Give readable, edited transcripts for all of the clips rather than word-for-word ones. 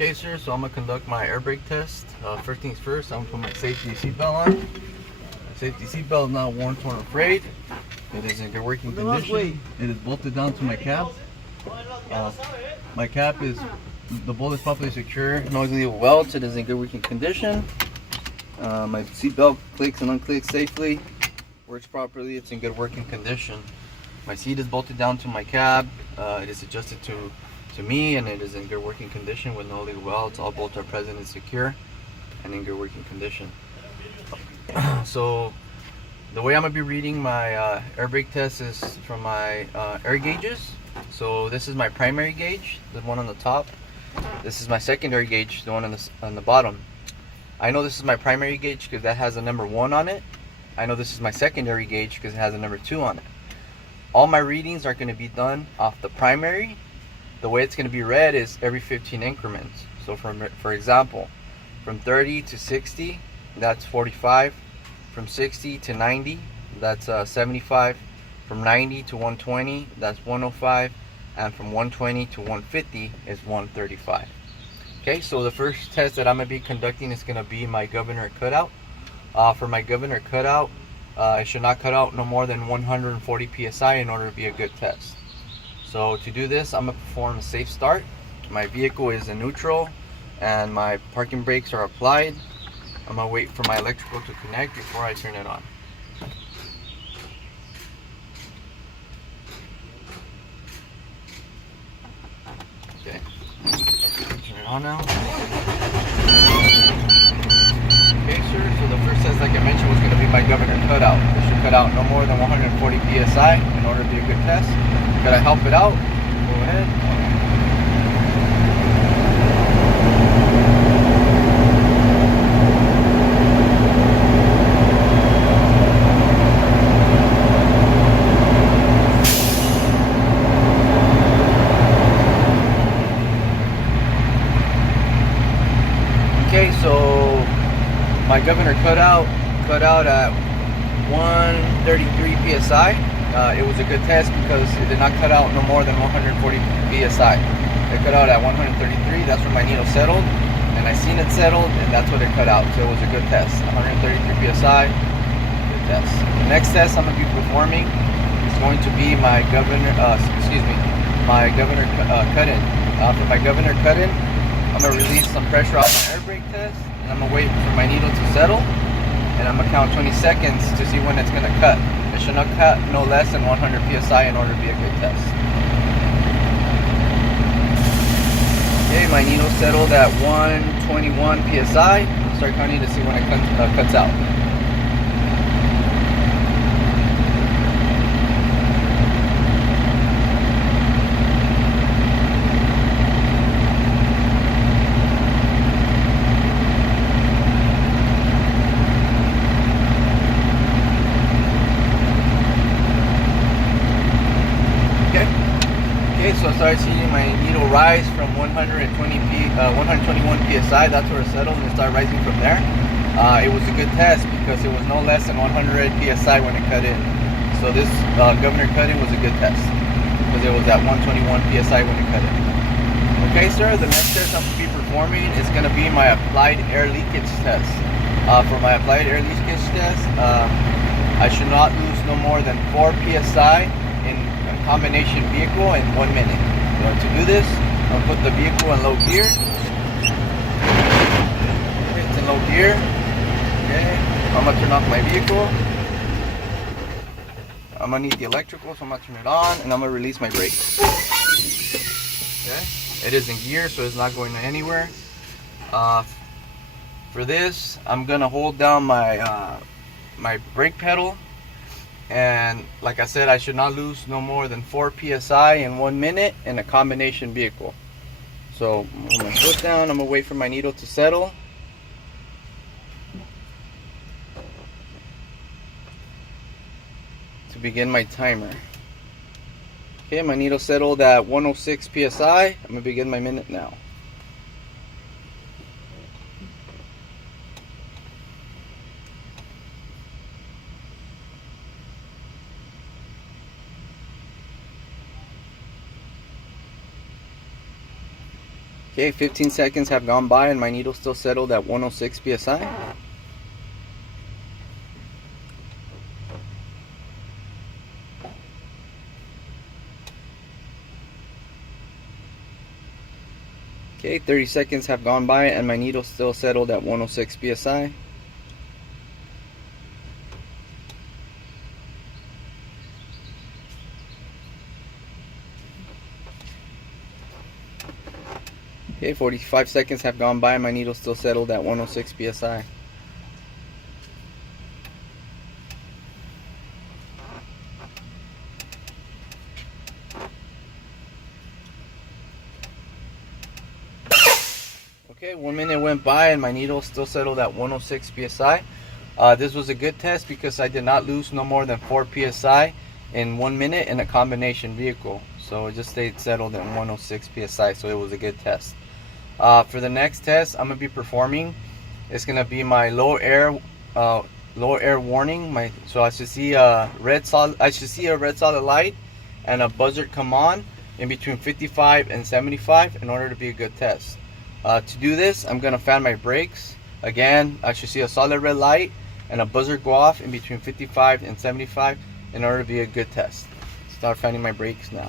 Okay, sir, so I'm gonna conduct my air brake test. First things first, I'm gonna put my safety seatbelt on. Safety seatbelt is not worn, torn, or frayed. It is in good working condition. It is bolted down to my cab. My cap is, the bolt is properly secure, no illegal welds. It is in good working condition. My seatbelt clicks and unclicks safely, works properly. It's in good working condition. My seat is bolted down to my cab. It is adjusted to me, and it is in good working condition with no illegal welds. All bolts are present and secure and in good working condition. So the way I'm gonna be reading my air brake test is from my air gauges. So this is my primary gauge, the one on the top. This is my secondary gauge, the one on the bottom. I know this is my primary gauge because that has a number 1 on it. I know this is my secondary gauge because it has a number 2 on it. All my readings are going to be done off the primary. The way it's going to be read is every 15 increments. So for example, from 30 to 60, that's 45. From 60 to 90, that's 75. From 90 to 120, that's 105. And from 120 to 150 is 135. Okay, so the first test that I'm going to be conducting is going to be my governor cutout. For my governor cutout, I should not cut out no more than 140 psi in order to be a good test. So to do this, I'm going to perform a safe start. My vehicle is in neutral and my parking brakes are applied. I'm going to wait for my electrical to connect before I turn it on. Okay, turn it on now. Okay, sir, so the first test, like I mentioned, was going to be my governor cutout. This should cut out no more than 140 psi in order to be a good test. Gotta help it out. Go ahead. Okay, so my governor cut out at 133 psi. It was a good test because it did not cut out no more than 140 psi. It cut out at 133. That's where my needle settled, and I seen it settled, and that's what it cut out. So it was a good test. 133 psi, good test. The next test I'm going to be performing is going to be my governor. My governor cut-in. For my governor cut-in, I'm going to release some pressure off my air brake test, and I'm going to wait for my needle to settle, and I'm going to count 20 seconds to see when it's going to cut. It should not cut no less than 100 psi in order to be a good test. Okay, my needle settled at 121 psi. I'll start counting to see when it cuts out. So I started seeing my needle rise from 121 psi. That's where it settled, and it started rising from there. It was a good test because it was no less than 100 psi when it cut in. So this governor cut-in was a good test because it was at 121 psi when it cut in. Okay, sir, the next test I'm going to be performing is going to be my applied air leakage test. For my applied air leakage test, I should not lose no more than 4 psi in combination vehicle in 1 minute. So to do this, I'll put the vehicle in low gear. Okay, it's in low gear. Okay, I'm gonna turn off my vehicle. I'm gonna need the electrical, so I'm gonna turn it on, and I'm gonna release my brakes. Okay, it is in gear, so it's not going anywhere. For this, I'm gonna hold down my my brake pedal. And like I said, I should not lose no more than 4 psi in 1 minute in a combination vehicle. So I'm going to put my foot down. I'm going to wait for my needle to settle. To begin my timer. Okay, my needle settled at 106 psi. I'm going to begin my minute now. Okay, 15 seconds have gone by and my needle still settled at 106 psi. Okay, 30 seconds have gone by and my needle still settled at 106 psi. Okay, 45 seconds have gone by and my needle still settled at 106 psi. Okay, 1 minute went by and my needle still settled at 106 psi. This was a good test because I did not lose no more than 4 psi in 1 minute in a combination vehicle. So it just stayed settled at 106 psi, so it was a good test. For the next test I'm going to be performing, it's going to be my low air warning. So I should see a red solid light and a buzzer come on in between 55 and 75 in order to be a good test. To do this, I'm going to fan my brakes. Again, I should see a solid red light and a buzzer go off in between 55 and 75 in order to be a good test. Start fanning my brakes now.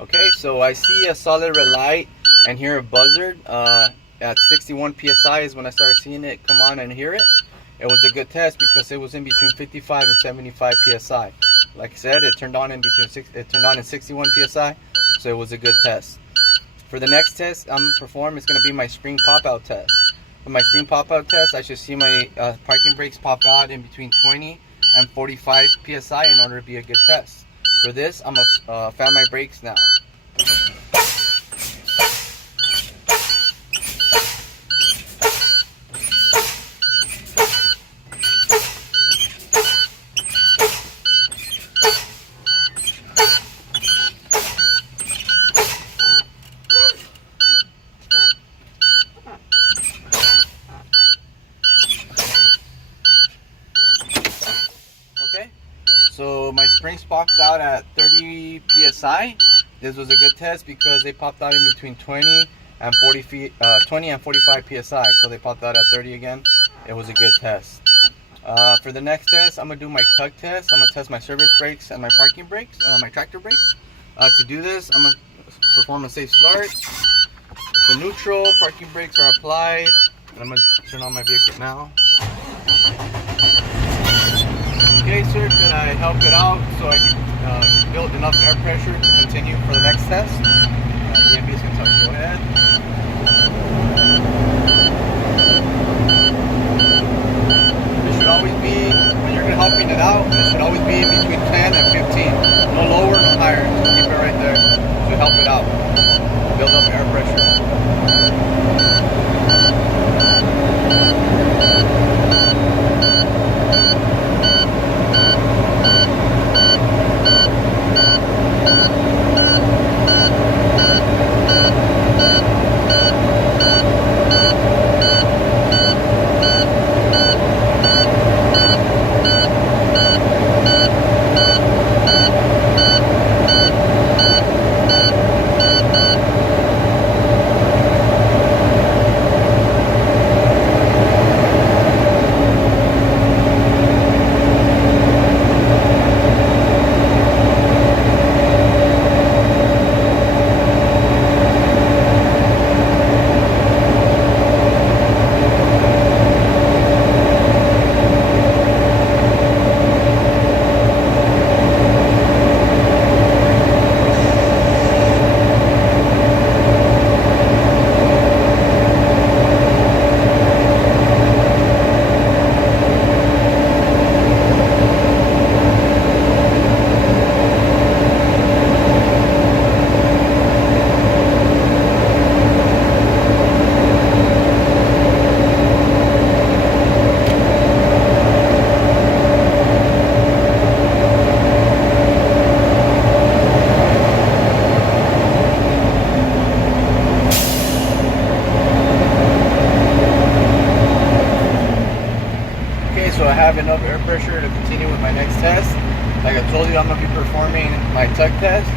Okay, so I see a solid red light and hear a buzzer at 61 psi is when I started seeing it come on and hear it. It was a good test because it was in between 55 and 75 psi. Like I said, it turned on in 61 psi, so it was a good test. For the next test I'm gonna perform, it's gonna be my spring pop out test. For my spring pop out test, I should see my parking brakes pop out in between 20 and 45 psi in order to be a good test. For this, I'm gonna fan my brakes now. So my springs popped out at 30 psi. This was a good test because they popped out in between 20 and 45 psi. So they popped out at 30 again. It was a good test. For the next test, I'm gonna do my tug test. I'm gonna test my service brakes and my parking brakes, my tractor brakes. To do this, I'm gonna perform a safe start. It's a neutral. Parking brakes are applied. And I'm gonna turn on my vehicle now. Okay, sir, could I help it out so I can build enough air pressure to continue for the next test? DMV is going to tell me go ahead. It should always be, when you're helping it out, it should always be between 10 and 15. No lower, no higher. Just keep it right there to help it out. Build up air pressure. have enough air pressure to continue with my next test. Like I told you, I'm gonna be performing my tug test.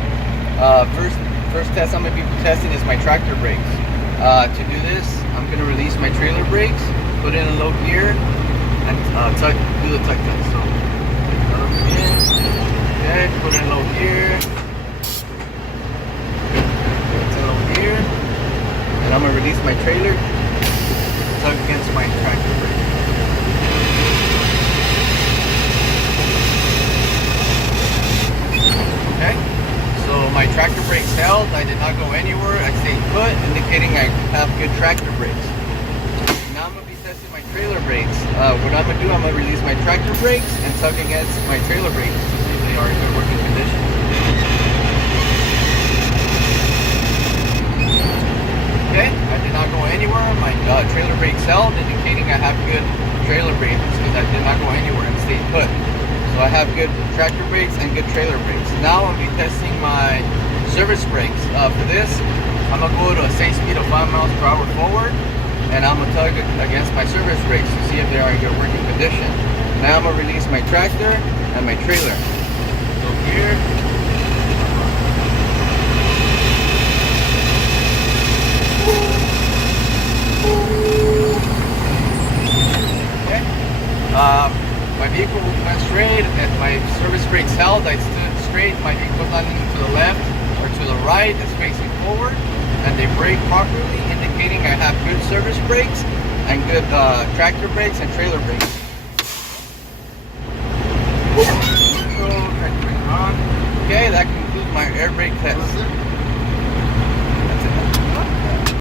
First test I'm gonna be testing is my tractor brakes. To do this, I'm gonna release my trailer brakes, put it in low gear, and do the tug test. So, okay, put it in low gear. It's in low gear, and I'm gonna release my trailer, tug against my tractor brake. Okay, so my tractor brakes held. I did not go anywhere. I stayed put, indicating I have good tractor brakes. Now I'm going to be testing my trailer brakes. What I'm going to do, I'm going to release my tractor brakes and tug against my trailer brakes to see if they are in good working condition. Okay, I did not go anywhere. My trailer brakes held, indicating I have good trailer brakes because I did not go anywhere and stayed put. So I have good tractor brakes and good trailer brakes. Now I'm going to be testing my service brakes. For this, I'm going to go to a safe speed of 5 miles per hour forward, and I'm going to tug against my service brakes to see if they are in good working condition. Now I'm going to release my tractor and my trailer. So here. Okay. My vehicle went straight and my service brakes held. I stood straight. My vehicle was not leaning to the left or to the right. It's facing forward, and they brake properly, indicating I have good service brakes and good tractor brakes and trailer brakes. Control, tractor brake on. Okay, that concludes my air brake test.